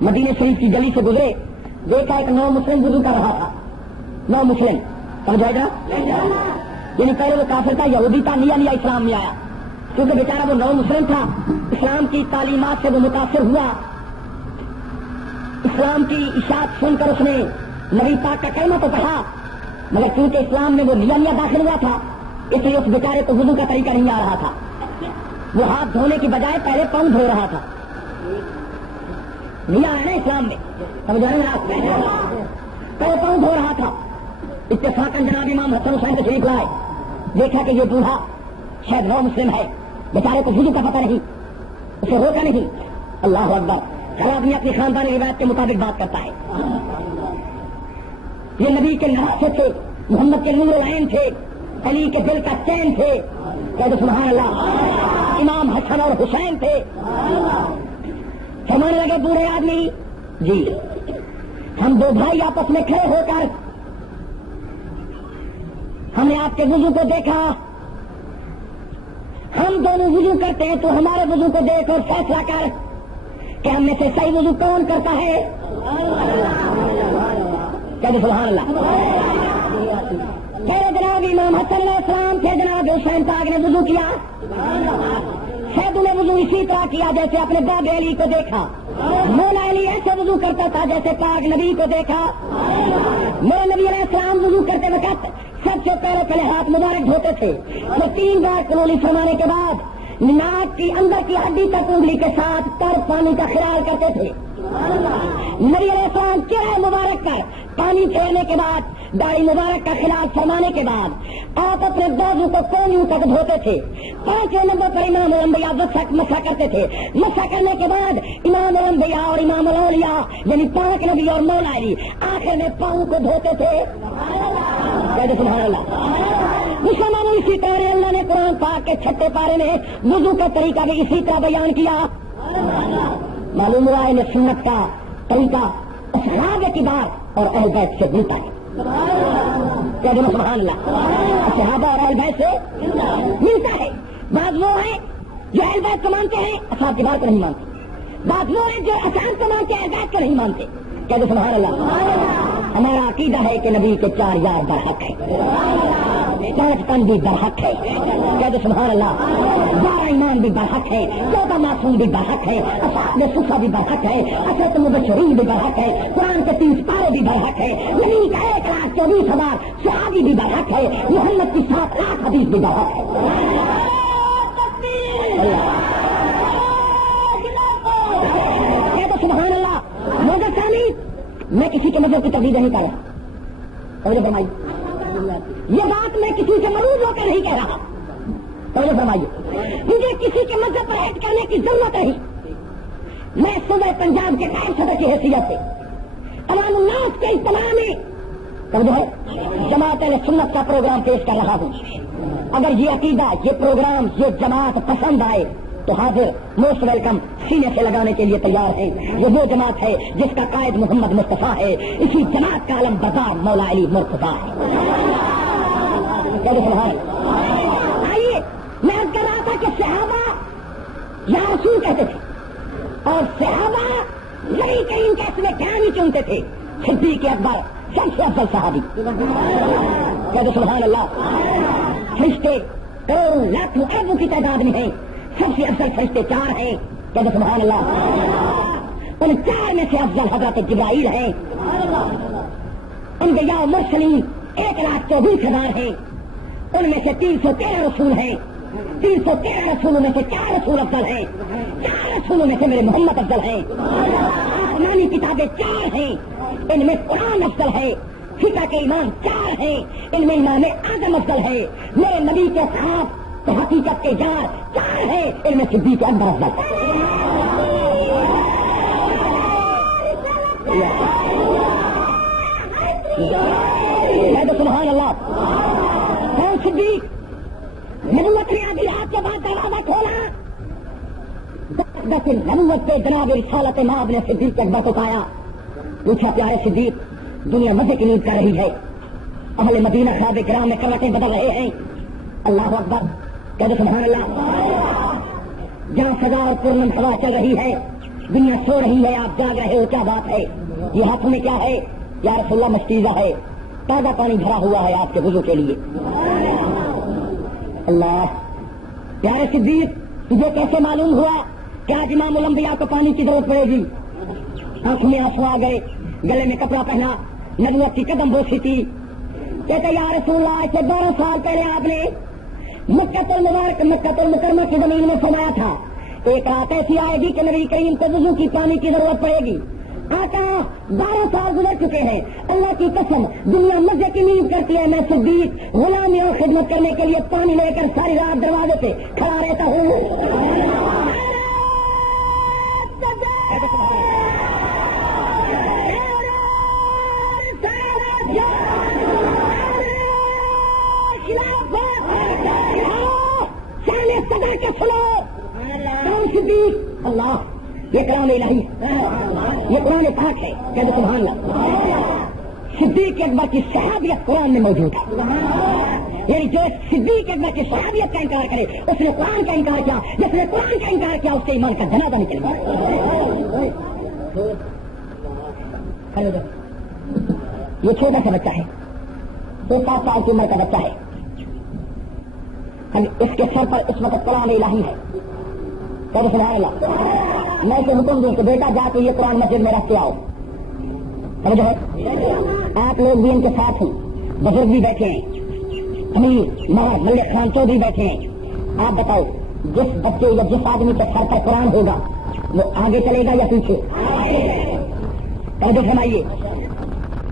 مدینہ شریف کی گلی سے گزرے، دیکھا ایک نو مسلم وضو کر رہا تھا، نو مسلم سمجھائے گا، یعنی پہلے وہ کافر تھا، یہودی تھا، نیا نیا اسلام میں آیا، کیونکہ بیچارہ وہ نو مسلم تھا، اسلام کی تعلیمات سے وہ متاثر ہوا، اسلام کی اشاعت سن کر اس نے نبی پاک کا کلمہ تو پڑھا، مگر کیونکہ اسلام میں وہ نیا نیا داخل ہوا تھا اس لیے اس بیچارے کو وضو کا طریقہ نہیں آ رہا تھا، وہ ہاتھ دھونے کی بجائے پہلے پاؤں دھو رہا تھا، نہیں آیا نا اسلام میں، سمجھ رہے ہیں آپ، پہلے پاؤں دھو رہا تھا، اتفاقاً جناب امام حسن حسین تشریف لائے، دیکھا کہ یہ بوڑھا شاید نو مسلم ہے، بیچارے کو وضو کا پتہ نہیں، اسے روکا نہیں، اللہ اکبر، ہر آدمی اپنی خاندانی روایت کے مطابق بات کرتا ہے، یہ نبی کے نواسے تھے، محمد کے نور العین تھے، علی کے دل کا چین تھے، کہہ دو سبحان اللہ، امام حسن اور حسین تھے، فرمانے لگے بوڑھے آدمی جی ہم 2 بھائی آپس میں کھڑے ہو کر ہم نے آپ کے وضو کو دیکھا، ہم دونوں وضو کرتے ہیں تو ہمارے وضو کو دیکھ اور فیصلہ کر کہ ہم میں سے صحیح وضو کون کرتا ہے، کہہ دو سبحان اللہ۔ پہلے جناب امام حسن علیہ السلام تھے، جناب حسین پاک نے وضو کیا، شاید نے وضو اسی طرح کیا جیسے اپنے باب علی کو دیکھا، مولا علی ایسے وضو کرتا تھا جیسے پاک نبی کو دیکھا، میرے نبی علیہ السلام وضو کرتے وقت سب سے پہلے ہاتھ مبارک دھوتے تھے، وہ 3 بار قلولی فرمانے کے بعد ناک کی اندر کی ہڈی تک انگلی کے ساتھ پر پانی کا خیال کرتے تھے. نبی علیہ السلام چہرہ مبارک پر پانی پھیرنے کے بعد داڑھی مبارک کا خلاف فرمانے کے بعد آپ اپنے بازو کو کونیوں تک دھوتے تھے. 5ویں نمبر پر امام الانبیاء مسح کرتے تھے. مسح کرنے کے بعد امام الانبیاء اور امام الاولیاء یعنی 5 نبی اور مولا علی آخر میں پاؤں کو دھوتے تھے. سبحان اللہ. مسلمانوں اسی طرح اللہ نے قرآن پاک کے 6 پارے میں وضو کا طریقہ بھی اسی طرح بیان کیا. معلوم ہوا ہے سنت کا طریقہ صحابہ کی بات اور اہل بیت سے ملتا ہے. سبحان اللہ. صحابہ اور اہل بیت سے ملتا ہے. بعض وہ ہیں جو اہل بیت کو مانتے ہیں اصحاب کی بات کو نہیں مانتے. بعض وہ ہیں جو اصحاب کو مانتے ہیں اہل بیت کو نہیں مانتے. کہہ دو سبحان اللہ. ہمارا عقیدہ ہے کہ نبی کے 4 یار برحق ہے, 5 تن بھی برحق ہے. کہہ دو سبحان اللہ. 12 ایمان بھی برحق ہے, 14 معصوم بھی برحق ہے, اصحاب صفہ بھی برحق ہے, عشرۃ مبشرین بھی برحق ہے, قرآن کے 30 پارے بھی برحق ہے, نبی کا 1,24,000 صحابی بھی برحق ہے, محمد کی 7 لاکھ حدیث بھی برحق ہے. سبحان اللہ. موجود ثانی میں کسی کے مذہب کی تقلید نہیں کر رہا. توجہ فرمائیے, یہ بات میں کسی سے مروض ہو کر نہیں کہہ رہا. توجہ فرمائیے, مجھے کسی کے مذہب پر عہد کرنے کی ضرورت نہیں. میں صوبہ پنجاب کے قائد صدر کی حیثیت سے عوام الناس کے اجتماع میں توجہ ہے جماعت اہل سنت کا پروگرام پیش کر رہا ہوں. اگر یہ عقیدہ, یہ پروگرام, یہ جماعت پسند آئے تو حاضر موسٹ ویلکم سینے سے لگانے کے لیے تیار ہیں. یہ وہ جماعت ہے جس کا قائد محمد مصطفیٰ ہے. اسی جماعت کا علم بردار مولا علی مرتضیٰ ہے. آئیے میں کر رہا تھا کہ صحابہ یا رسول کہتے تھے اور صحابہ نبی کریم کے اس میں کیا نہیں چنتے تھے. صدیق اکبر سب سے افضل صحابی. کہتے سبحان اللہ. فرشتے کروڑوں لاکھوں اربوں کی تعداد میں ہیں, سب سے افضل فرشتے 4 ہیں. کہتے سبحان اللہ. ان 4 میں سے افضل حضرت جبرائیل ہیں. انبیاء و مرسلین 1,24,000 ہیں. ان میں سے 313 رسول ہیں. 313 رسولوں میں سے 4 رسول افضل ہیں. 4 رسولوں میں سے میرے محمد افضل ہیں. آسمانی کتابیں 4 ہیں, ان میں قرآن افضل ہے. فقہ کے امام 4 ہیں, ان میں امام اعظم افضل ہے. میرے نبی کے صحابہ تو حقیقت کے یار 4 ہیں, ان میں صدیق اکبر افضل ہے. سبحان اللہ. کون صدیق؟ نبوت نے آدھی رات کے بعد دروازہ کھولا, نبوت پہ جناب رسالت مآب نے صدیق اکبر کو پایا. پوچھا پیارے صدیق, دنیا مزے کی نیند کر رہی ہے, اہل مدینہ خواب کرام میں کروٹیں بدل رہے ہیں. اللہ اکبر. کہتے سبحان اللہ. جہاں سزا اور پرمن ہوا چل رہی ہے, دنیا سو رہی ہے, آپ جاگ رہے ہو, کیا بات ہے؟ یہ ہاتھوں میں کیا ہے؟ یا رسول اللہ مستیزہ ہے, تازہ پانی بھرا ہوا ہے آپ کے وضو کے لیے. اللہ. پیارے صدیق, تجھے کیسے معلوم ہوا کہ آج امام الانبیاء کو پانی کی ضرورت پڑے گی؟ آنکھوں میں آنسو آ گئے, گلے میں کپڑا پہنا, نبوت کی قدم بوسی تھی. کہتے یا رسول اللہ, سے 12 سال پہلے آپ نے مکہ المبارک, مکہ المکرمہ کی زمین میں فرمایا تھا ایک رات ایسی آئے گی کہ نبی کریم کو وضو کی پانی کی ضرورت پڑے گی. آقا 12 سال گزر چکے ہیں, اللہ کی قسم دنیا مزے کی نیند کرتی ہے. میں صدیق غلامی اور خدمت کرنے کے لیے پانی لے کر ساری رات دروازے پہ کھڑا رہتا ہوں. اللہ, یہ کلام الہی, یہ قرآن پاک ہے. کہتے سبحان اللہ. صدیق اکبر کی صحابیت قرآن میں موجود ہے. یعنی جو صدیق اکبر کی صحابیت کا انکار کرے اس نے قرآن کا انکار کیا, جس نے قرآن کا انکار کیا اس کے ایمان کا جنازہ نکل گیا. یہ چھوٹا سا بچہ ہے, 2-7 سال کی عمر کا بچہ ہے. اس کے سر پر اس وقت کلام الہی ہے. سبحان اللہ. میں اسے حکم دوں کہ بیٹا جا کے یہ قرآن مسجد میں رکھ کے آؤ. سمجھو, آپ لوگ بھی ان کے ساتھ ہیں, بزرگ بھی بیٹھے ہیں, امیر ملک خان چودھری بیٹھے ہیں. آپ بتاؤ جس بچے یا جس آدمی کے سر پر قرآن ہوگا وہ آگے چلے گا یا پیچھے؟ توجہ فرمائیے.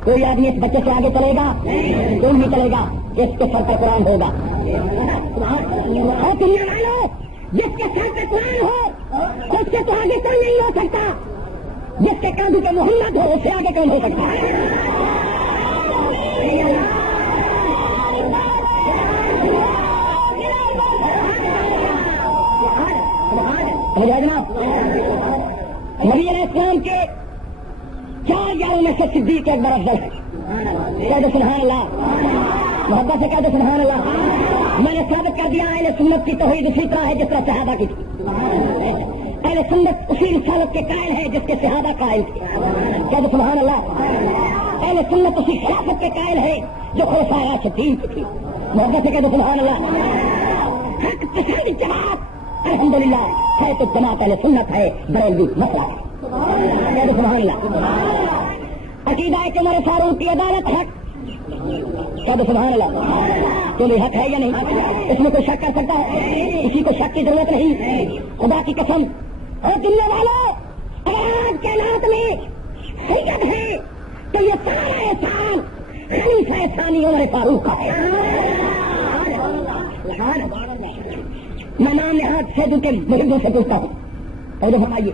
کوئی آدمی اس بچے سے آگے چلے گا؟ کوئی نہیں چلے گا جس کے سر پر قرآن ہوگا. اور دنیا والوں جس کے سر پر قرآن ہو اس سے تو آگے کوئی نہیں ہو سکتا. جس کے کاندھے پہ محمد ہو اس سے آگے کون ہو سکتا ہے؟ نبی علیہ السلام کے 4 یاروں میں سے صدیق اکبر افضل ہے. کہہ دو سبحان اللہ. محبت سے کہہ دو سبحان اللہ. میں نے ثابت کر دیا اہل سنت کی توحید اسی طرح ہے جس طرح صحابہ کی تھی. اہل سنت اسی رسالت کے قائل ہے جس کے صحابہ قائل تھے. کہہ دو سبحان اللہ. اہل سنت اسی خلافت کے قائل ہے جو خلفائے راشدین کی تھی. محبت سے کہہ دو سبحان اللہ. حق پسند جماعت الحمدللہ ہے تو جماعت اہل سنت ہے بریلوی مسئلہ ہے. کہہ دو سبحان اللہ. عقیدہ ہے کہ عمر فاروق کی عدالت حق. کہہ دو سبحان اللہ. تو یہ حق ہے یا نہیں؟ اس میں کوئی شک کر سکتا ہے؟ کسی کو شک کی ضرورت نہیں. خدا کی قسم اور دنیا والوں اگر آج کائنات میں سید ہے تو یہ سارا احسان خلیفہ ثانی عمر فاروق کا ہے. میں نام نہاد سیدوں کے مریضوں سے پوچھتا ہوں اور بتائیے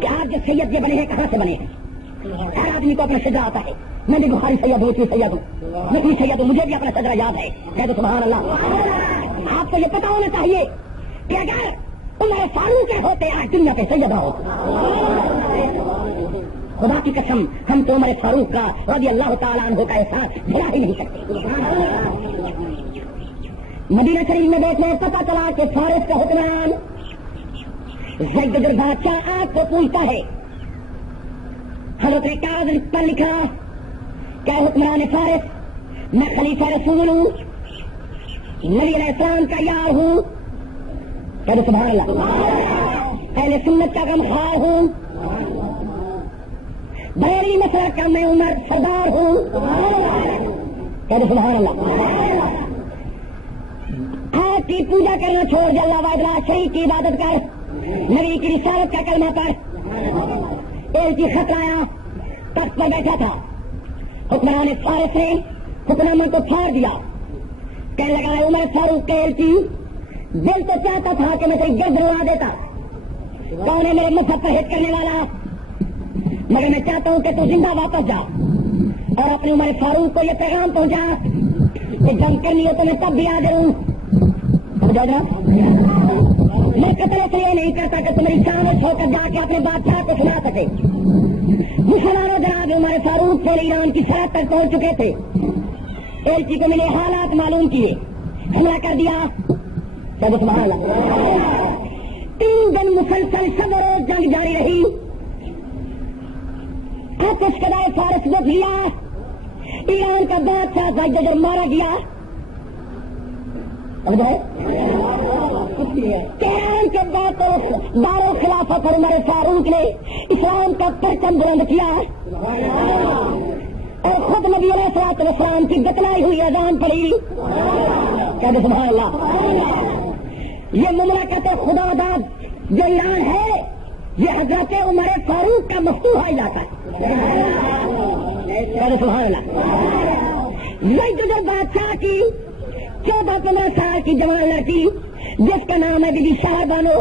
کہ آپ جو سید یہ بنے ہیں کہاں سے بنے ہیں؟ ہر آدمی کو اپنا شجرا آتا ہے. میں بھی بخاری سید ہوں سید ہوں میں بھی سید ہوں مجھے بھی اپنا شجرا یاد ہے. کہہ دو سبحان اللہ. آپ کو یہ پتا ہونا چاہیے کہ اگر عمر فاروق کے ہوتے آج دنیا پہ سید ہو. خدا کی قسم ہم تو عمر فاروق کا رضی اللہ تعالیٰ عنہ کا احسان بھلا ہی نہیں سکتے. مدینہ شریف میں دیکھنے پتا چلا کہ فارس کا حکمران زید بادشاہ آپ کو پوچھتا ہے. حضرت نے کاغذ پر لکھا کہ حکمران فارس میں خلیفہ رسول ہوں نبی علیہ السلام کا یار ہوں. کہہ سبحان اللہ. اہل سنت کا غمخوار ہوں. بریلوی مسلک کا میں عمر سردار ہوں. کہہ سبحان اللہ. آج کی پوجا کرنا چھوڑ دے اللہ وحدہ شریف کی عبادت کر نبی کی رسالت کا کلمہ پڑھ. ایک کی خط آیا تخت پر بیٹھا تھا. حکمران فارس نے حکمنامہ کو پھاڑ دیا. کہنے لگا عمر فاروق کے ایلچی دل تو چاہتا تھا کہ میں تیری گرد اڑا دیتا. کون ہے میرے مذہب پر ہٹ کرنے والا؟ مگر میں چاہتا ہوں کہ تو زندہ واپس جا اور اپنے عمر فاروق کو یہ پیغام پہنچا کہ جنگ کرنی ہو تو میں تب بھی آ جاؤں. میں قتل اس لیے نہیں کرتا کہ تمہاری شامل ہو کر جا کے اپنے بادشاہ کو سنا سکے. مسلمانوں جناب عمر فاروق پورے ایران کی سرحد تک پہنچ چکے تھے. ایلچی کو ملے حالات معلوم کیے حملہ کر دیا. سبحان اللہ. 3 دن مسلسل شب و روز جنگ جاری رہی. آتش کدائے فارس بچ گیا. ایران کا بادشاہ زید مارا گیا. تہران کے بعد دارو خلافت پر عمر فاروق نے اسلام کا پرچم بلند کیا اور خود نبی علیہ السلام کی بتلائی ہوئی اذان پڑی. کہہ دو سبحان اللہ. یہ مملکت خدا داد جو ایران ہے یہ حضرت عمر فاروق کا مفتوحہ علاقہ ہے. کہہ دو سبحان اللہ. زید بادشاہ کی 14-15 سال کی جوان لڑکی جس کا نام ہے بی بی شاہ بانو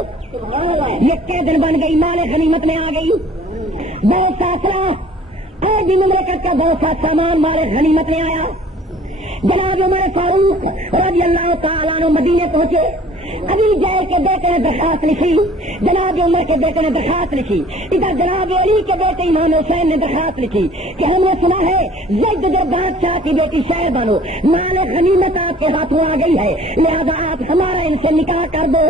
یہ قیدن بن گئی. مال غنیمت میں آ گئی. بہت سا اسلحہ اور بھی مملکت کا بہت سا سامان مال غنیمت میں آیا. جناب عمر فاروق رضی اللہ تعالیٰ عنہ مدینے پہنچے. ابھی جیل کے بیٹے نے درخواست لکھی. جناب عمر کے بیٹے نے درخواست لکھی. ادھر جناب علی کے بیٹے امام حسین نے درخواست لکھی کہ ہم نے سنا ہے زید بادشاہ کی بیٹی شہر بانو مال غنیمت آپ کے ہاتھوں آ گئی ہے لہذا آپ ہمارا ان سے نکاح کر دو.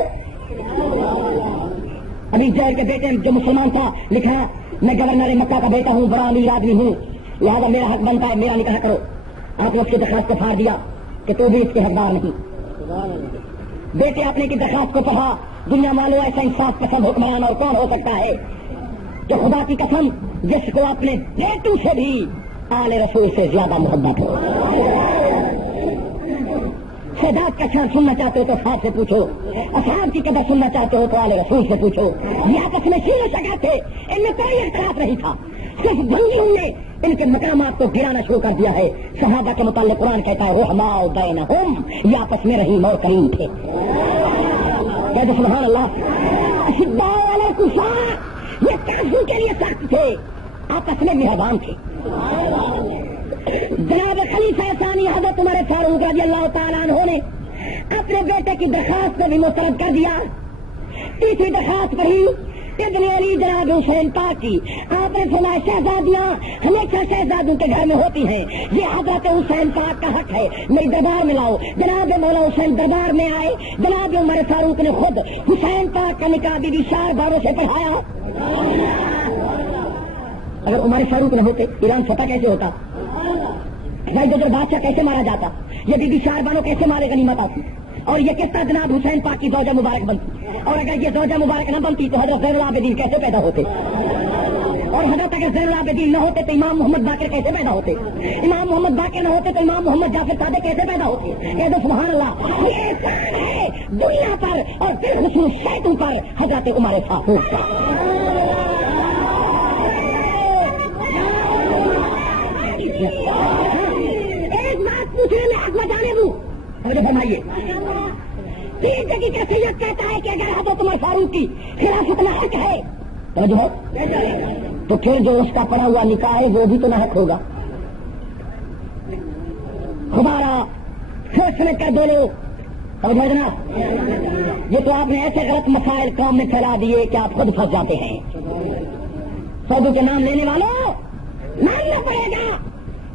ابھی جیل کے بیٹے جو مسلمان تھا لکھا میں گورنر مکہ کا بیٹا ہوں بڑا امیر آدمی ہوں لہذا میرا حق بنتا ہے میرا نکاح کرو. آپ نے اس کی درخواست کو پھاڑ دیا کہ تو بھی اس کے حقدار نہیں. بیٹے اپنے کی درخواست کو پڑھا. دنیا والوں ایسا انصاف پسند حکمران اور کون ہو سکتا ہے جو خدا کی قسم جس کو اپنے بیٹوں سے بھی آل رسول سے زیادہ محبت ہو. سادات کا شان سننا چاہتے ہو تو صاحب سے پوچھو، اصحاب کی قدر سننا چاہتے ہو تو آل رسول سے پوچھو. یہ آپس میں شیر و شگا تھے، ان میں کوئی اختلاف نہیں تھا، صرف بھنگیوں نے ان کے مقامات کو گرانا شروع کر دیا ہے. صحابہ کے متعلق قرآن کہتا ہے رحماء بینہم، یہ آپس میں رحیم اور کریم تھے. کہتے سبحان اللہ. اشداء علی الکفار، یہ کافروں کے لیے سخت تھے، آپس میں مہربان تھے. جناب خلیفہ ثانی حضرت عمر فاروق رضی اللہ تعالیٰ عنہ نے اپنے بیٹے کی درخواست کو بھی مسترد کر دیا. تیسری درخواست پڑھی ابن علی جناب حسین پاک کی. آپ نے فرمایا شہزادیاں ہمیشہ شہزادوں کے گھر میں ہوتی ہیں، یہ حضرت حسین پاک کا حق ہے، میری دربار میں لاؤ. جناب مولا حسین دربار میں آئے. جناب عمر فاروق نے خود حسین پاک کا نکاح بھی 4 باروں سے پڑھایا. اگر عمر فاروق نہ ہوتے ایران فتح کیسے ہوتا؟ بھائی جو بادشاہ کیسے مارا جاتا؟ یہ بھی 4 باروں کیسے مارے غنیمت آتی؟ اور یہ کس طرح جناب حسین پاک کی زوجہ مبارک بنتی؟ اور اگر یہ زوجہ مبارک نہ بنتی تو حضرت زین العابدین کیسے پیدا ہوتے؟ اور حضرت اگر زین العابدین نہ ہوتے تو امام محمد باقر کیسے پیدا ہوتے؟ امام محمد باقر نہ ہوتے تو امام محمد جعفر صادق کیسے پیدا ہوتے؟ یہ تو سبحان اللہ، یہ احسان ہے دنیا پر اور بالخصوص شیطوں پر حضرت عمر فاروق کا. ایک بات پوچھنے میں حق بتانے دوں، مجھے فرمائیے پیر جگی کا سید کہتا ہے کہ اگر حضرت عمر فاروق کی خلافت نہ حق ہے تو پھر جو اس کا پڑا ہوا نکاح ہے وہ بھی تو نہ حق ہوگا. ہمارا سوچ سمجھ کر بولو. اور جناب یہ تو آپ نے ایسے غلط مسائل قوم میں پھیلا دیے کہ آپ خود پھنس جاتے ہیں. سعودوں کے نام لینے والوں ماننا پڑے گا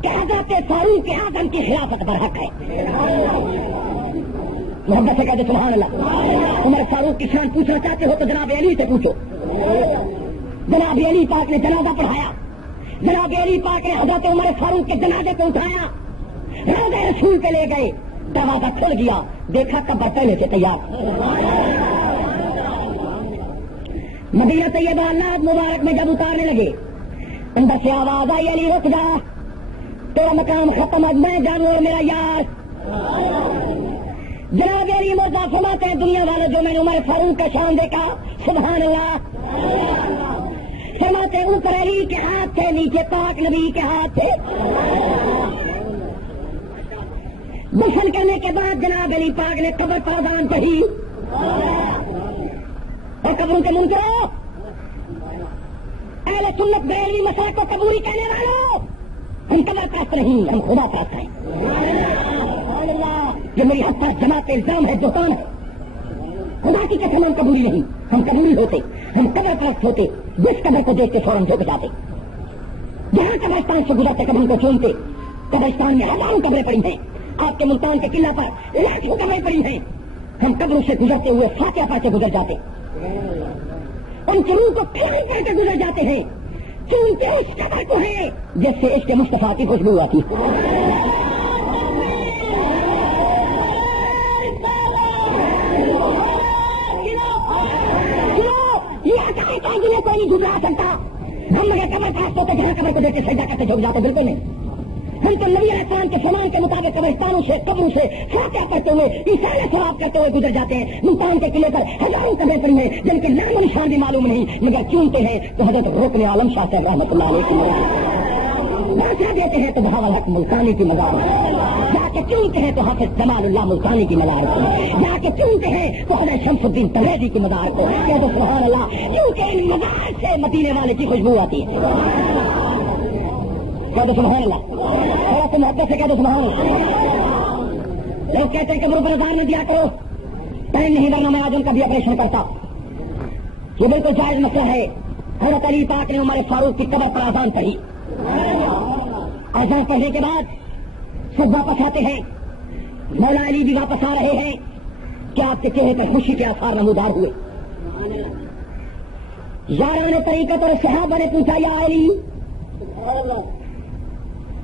کہ حضرت فاروق اعظم کی خلافت پر حق ہے. محبت سے کہتے سبحان اللہ. عمر فاروق کی شان پوچھنا چاہتے ہو تو جناب علی سے پوچھو. جناب علی پاک نے جنازہ پڑھایا، جناب علی پاک نے حضرت عمر فاروق کے جنازے کو اٹھایا، روضہ رسول پہ لے گئے، دروازہ کھل گیا، دیکھا قبر پہلے سے تیار. مدینہ طیبہ اللہ مبارک میں جب اتارنے لگے اندر سے آواز آئی علی رک جا، تیرا مقام ختم، اب میں جانوں اور میرا یار. جناب علی مرزا فرماتے ہیں دنیا والے جو میں نے عمر فاروق کا شان دیکھا سبحان اللہ. فرماتے ہیں اوپر علی کے ہاتھ تھے، نیچے پاک نبی کے ہاتھ تھے. دفن کرنے کے بعد جناب علی پاک نے قبر پر اذان پڑھی اور قبروں کے منکروں، اہل سنت بریلوی مسلک کو قبولی کہنے والوں، ہم قبر پرست نہیں، ہم خدا پرست ہیں. یہ میری حد پر جماعت الزام ہے، بہتان ہے. خدا کی قسم ہم قبولی نہیں، ہم قبولی ہوتے، ہم قبر پرست ہوتے. جس قبر کو دیکھتے فوراً جھک جاتے، جہاں قبرستان سے گزرتے قبروں کو چونتے. قبرستان میں ہزاروں قبریں پڑی ہیں، آپ کے ملتان کے قلعہ پر لاکھوں قبریں پڑی ہیں. ہم قبروں سے گزرتے ہوئے فاتحہ پڑھ کے گزر جاتے، ان کی روح کو کھڑی کر کے گزر جاتے ہیں، چونکہ اس قبر کو ہے جس سے عشق مصطفیٰ کی خوشبو آتی. جنہیں کوئی نہیں گزرا سکتا. ہم اگر قبر پاس ہوتے جہاں قبر کو دیکھ کے سجدہ کرتے جھک جاتے، بالکل نہیں. ہم تو نبی علیہ السلام کے فرمان کے مطابق قبرستانوں سے قبروں سے فاتحہ پڑھتے ہوئے ایسا ثواب کرتے ہوئے گزر جاتے ہیں. ملتان کے قلعے پر ہزاروں قبریں پڑی ہیں جن کے نام و نشان بھی معلوم نہیں، مگر چونتے ہیں تو حضرت رکن عالم شاہ صاحب رحمۃ اللہ علیہ کی بادشاہ دیتے ہیں تو بہاول حق ملتانی کی مزار، جا کے چونتے ہیں تو حافظ جمال اللہ ملتانی کی مزار کو، جا کے چونتے ہیں تو حضرت شمس الدین تبریزی کی مزار کو. کہہ دو سبحان اللہ، کیونکہ ان مزار سے مدینے والے کی خوشبو آتی ہے. کہہ دو سبحان اللہ، تھوڑا سا محبت سے کہہ دو سبحان اللہ. لوگ کہتے ہیں کہ قبروں پر اذان نہ دیا کرو، ٹائم نہیں لگنا، میں آج ان کا بھی آپریشن کرتا. یہ بالکل جائز مسئلہ ہے. حضرت علی پاک نے عمر فاروق کی قبر پر اذان پڑھی. اذان پڑھنے کے بعد سب واپس آتے ہیں. مولا علی بھی واپس آ رہے ہیں کہ آپ کے چہرے پر خوشی کے آثار نمودار ہوئے. یاران طریقت اور صحابہ نے پوچھا یا علی،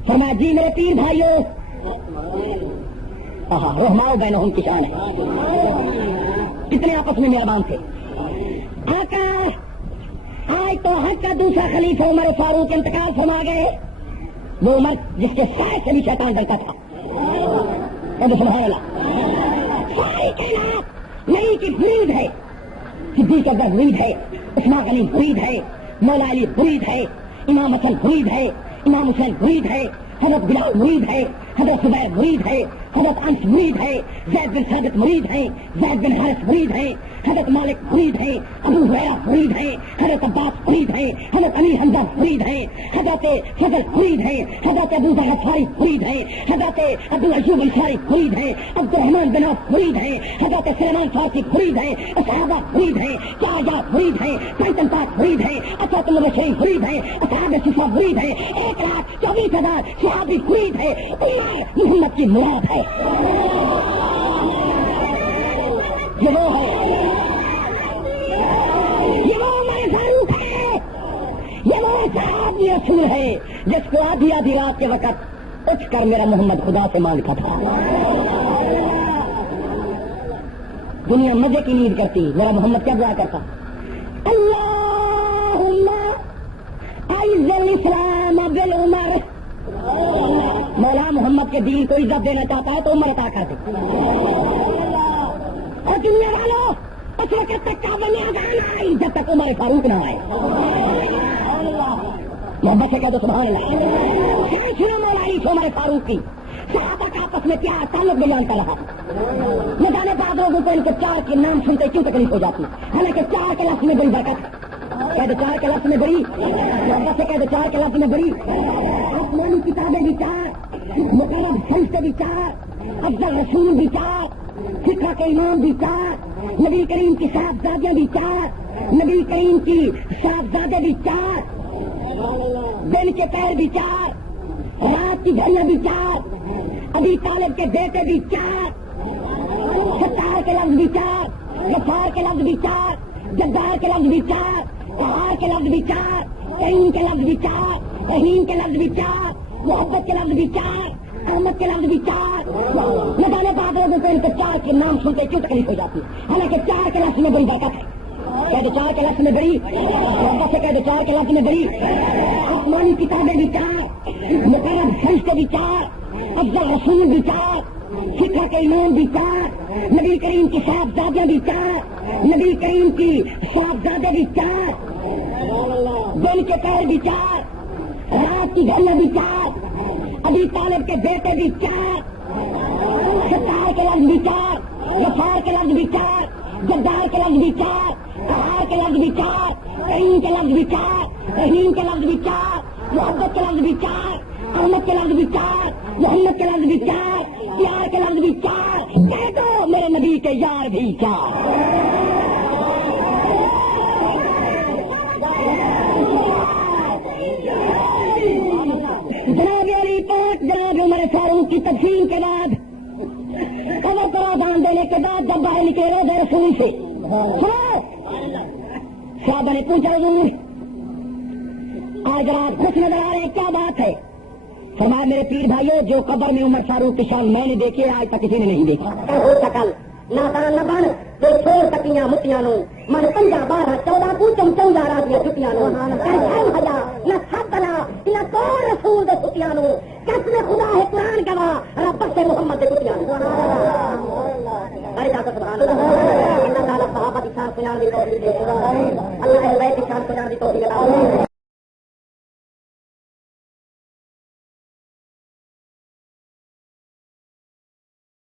فرمایا جی میرے پیر بھائیوں، رحماء بینہم کی شان ہے، کتنے آپس میں مہربان تھے. آقا آج تو حق کا دوسرا خلیفہ عمر فاروق انتقال فرما گئے، وہ عمر جس کے سائے سے بھی شیطان ڈرتا تھا. سبحان اللہ. ساری کائنات نبی کی مرید ہے. صدیق اکبر مرید ہے, عثمان غنی مرید ہے, مولا علی مرید ہے, امام حسن مرید ہے, امام حسین مرید ہے, حضرت بلال مرید ہے, حضرت زبیر مرید ہے, حضرت انس مرید ہے, زید بن ثابت مرید ہے, زید بن حارث مرید ہے, حضرت مالک مرید ہے, ابو ہریرہ مرید ہے, حضرت عباس مرید ہے, حضرت علی حمزہ مرید ہے, حضرت فضل مرید ہے, حضرت ابو ذر غفاری مرید ہے, حضرت ابو ایوب انصاری مرید ہے, عبد الرحمن بن عوف مرید ہے, حضرت سلیمان فارسی مرید ہے, صحابہ مرید ہے, چار مرید ہے, ٹائٹن پاک مرید ہے, اسد المبشرین مرید ہے, اصحاب صفا مرید ہے, 1,24,000 صحابی مرید ہے. محمد کی مراد ہے, یہ وہ ہے, یہ وہ ہمارے فاروق ہے, یہ وہ صحابی رسول ہے جس کو آدھی آدھی رات کے وقت اٹھ کر میرا محمد خدا سے مانگتا تھا. دنیا مزے کی نیند کرتی, میرا محمد کیا دعا کرتا, اللہم اعز الاسلام بالعمر. مولا محمد کے دین کو عزت دینا چاہتا ہے تو عمر عطا کر دے. اور دنیا والوں اس وقت تک کعبہ میں اذان آئی جب تک عمر فاروق نہ آئے. محمد سے کہہ دو سبحان اللہ. سنو مولا علی سے عمر فاروق کی صحابہ کا آپس میں کیا تعلق بیان کر رہا تھا. نہ جانے بعد لوگوں کو ان کے چار کے نام سنتے کیوں تکلیف ہو جاتی, حالانکہ چار کے لفظ میں بڑی برکت. کہہ دو چار کے لفظ میں بڑی, محمد سے کہہ دو چار کے لفظ میں بڑی. آسمانی کتابیں بھی چار, مقرب فرشتے بھی چار, افضل رسول بھی چار, فقہ کے امام بھی چار, نبی کریم کی صاحبزادیاں بھی چار, نبی کریم کی صاحبزادے بھی چار, دن کے پیر بھی چار, رات کی گھڑیاں بھی چار, ابی طالب کے بیٹے بھی چار, ستار کے لفظ بھی چار, غفار کے لفظ بھی چار, جبار کے لفظ بھی چار, قہار کے لفظ بھی چار, کریم کے لفظ بھی چار, رحیم کے لفظ بھی چار, محبت کے لفظ بھی چار, احمد کے لفظ بھی چار. نہ جانے بعد لوگوں کو ان کے چار کے نام سنتے کیوں تکلیف ہو جاتی ہے, حالانکہ چار کے لفظ میں بڑی برکت ہے. کہہ دو چار کے لفظ میں بڑی, محبت سے کہہ دو چار کے لفظ میں بڑی. آسمانی کتابیں بھی چار, مقرب فرشتے بھی چار, افضل رسول بھی چار, فقہ کے امام بھی چار, نبی کریم کی صاحبزادیاں بھی چار, نبی کریم کی صاحبزادے بھی چار, دن کے پیر بھی چار, رات کی گھڑیاں بھی چار, ابی طالب کے بیٹے بھی چار, ستار کے لفظ بھی چار, غفار کے لفظ بھی چار, جبار کے لفظ بھی چار, قہار کے لفظ بھی چار, کریم کے لفظ بھی چار, رحیم کے لفظ بھی چار, محبت کے لفظ بھی چار, احمد کے لفظ بھی چار, محمد کے لفظ بھی چار, پیار کے لفظ بھی چار. کہہ دو میرے نبی کے یار بھی چار. جناب علی پاک جناب عمر فاروق کی تدفین کے بعد قبر کو آزان دینے کے بعد جب باہر نکلے روضہ رسول سے صحابہ نے پوچھا حضور آج رات خوش نظر آ رہے ہیں, کیا بات ہے؟ فرمایا میرے پیر بھائیو, جو قبر میں عمر فاروق کی شان میں نے دیکھی آج تک کسی نے نہیں دیکھا. ہو سکل نادان نہ بن جو چھوڑ سکیاں مٹیاں نو, من 15 12 14 پوچھم 14 رات دیا چھٹیاں نو, نہ سب بنا نہ کون رسول دے چھٹیاں نو, قسم خدا ہے قرآن گواہ رب سے محمد دے چھٹیاں نو. ارے جا سبحان اللہ, اللہ تعالی صحابہ کی شان سنا دی توفیق دے, اللہ اہل بیت کی شان سنا دی توفیق دے.